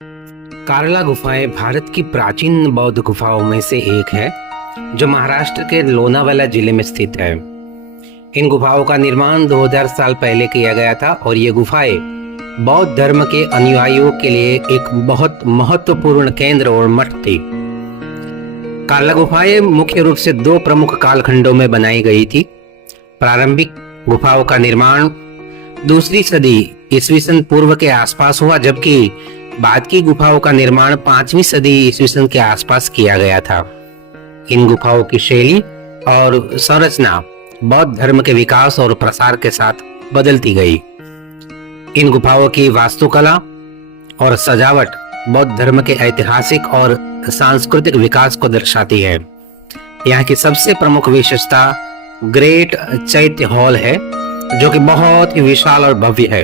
कार्ला गुफाएं भारत की प्राचीन बौद्ध गुफाओं में से एक है, जो महाराष्ट्र के लोनावाला जिले में स्थित है। इन गुफाओं का निर्माण 2000 साल पहले किया गया था और ये गुफाएं बौद्ध धर्म के अनुयायियों के लिए एक बहुत महत्वपूर्ण केंद्र और मठ थी। कार्ला गुफाएं मुख्य रूप से दो प्रमुख कालखंडों में बनाई गई थी। प्रारंभिक गुफाओं का निर्माण दूसरी सदी ईस्वी सन पूर्व के आसपास हुआ, जबकि बाद की गुफाओं का निर्माण 5वीं सदी ईस्वी सन के आसपास किया गया था। इन गुफाओं की शैली और संरचना बौद्ध धर्म के विकास और प्रसार के साथ बदलती गई। इन गुफाओं की वास्तुकला और सजावट बौद्ध धर्म के ऐतिहासिक और सांस्कृतिक विकास को दर्शाती है। यहाँ की सबसे प्रमुख विशेषता ग्रेट चैत्य हॉल है, जो कि बहुत ही विशाल और भव्य है।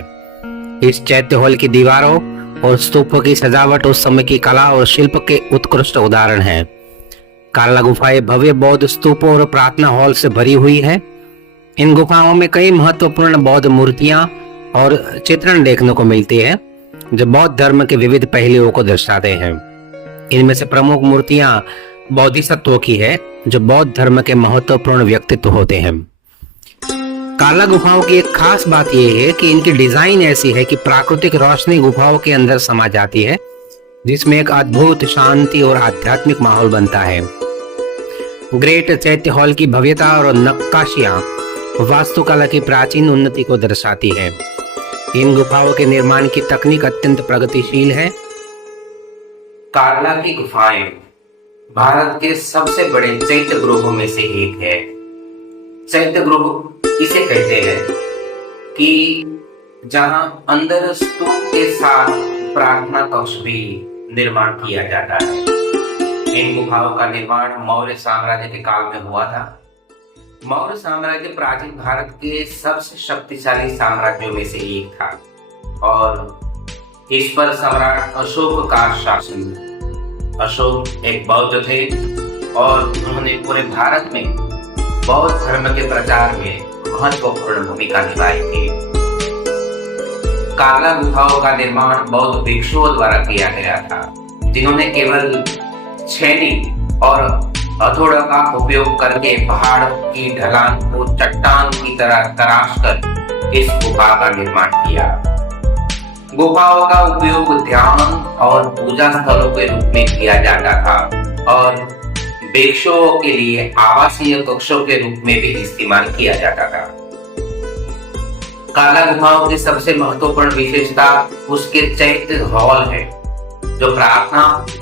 इस चैत्य हॉल की दीवारों और स्तूपों की सजावट उस समय की कला और शिल्प के उत्कृष्ट उदाहरण है। कार्ला गुफाएं भव्य बौद्ध स्तूपों और प्रार्थना हॉल से भरी हुई है। इन गुफाओं में कई महत्वपूर्ण बौद्ध मूर्तियां और चित्रण देखने को मिलती है, जो बौद्ध धर्म के विविध पहलुओं को दर्शाते हैं। इनमें से प्रमुख मूर्तियां बोधिसत्वों की है, जो बौद्ध धर्म के महत्वपूर्ण व्यक्तित्व होते हैं। कार्ला गुफाओं की एक खास बात यह है कि इनकी डिजाइन ऐसी है कि प्राकृतिक रोशनी गुफाओं के अंदर समा जाती है, जिसमें एक अद्भुत शांति और आध्यात्मिक माहौल बनता है। ग्रेट चैत्य हॉल की भव्यता और नक्काशियां वास्तुकला की प्राचीन उन्नति को दर्शाती है। इन गुफाओं के निर्माण की तकनीक अत्यंत प्रगतिशील है। कार्ला की गुफाएं भारत के सबसे बड़े चैत्य गृहों में से एक है। चैत्य गृह इसे कहते हैं कि जहां अंदर स्तूप के साथ प्रार्थना कक्ष भी निर्माण किया जाता है। इन गुफाओं का निर्माण मौर्य साम्राज्य के काल में हुआ था। मौर्य साम्राज्य प्राचीन भारत के सबसे शक्तिशाली साम्राज्यों में से एक था और इस पर सम्राट अशोक का शासन। अशोक एक बौद्ध थे और उन्होंने पूरे भारत में बौद्ध धर्म के प्रचार में महत्वपूर्ण भूमिका निभाई थी। कार्ला गुफाओं का निर्माण बौद्ध भिक्षुओं द्वारा किया गया था, जिन्होंने केवल छेनी और हथौड़ा का उपयोग करके पहाड़ की ढलान को चट्टान की तरह तराश कर इस गुफा का निर्माण किया। गुफाओं का उपयोग ध्यान और पूजा स्थलों के रूप में किया जाता था और भिक्षुओं के लिए आवासीय कक्षों के रूप में भी इस्तेमाल किया जाता था। कार्ला गुफाओं की सबसे महत्वपूर्ण विशेषता उसके चैत्य हॉल है, जो प्रार्थना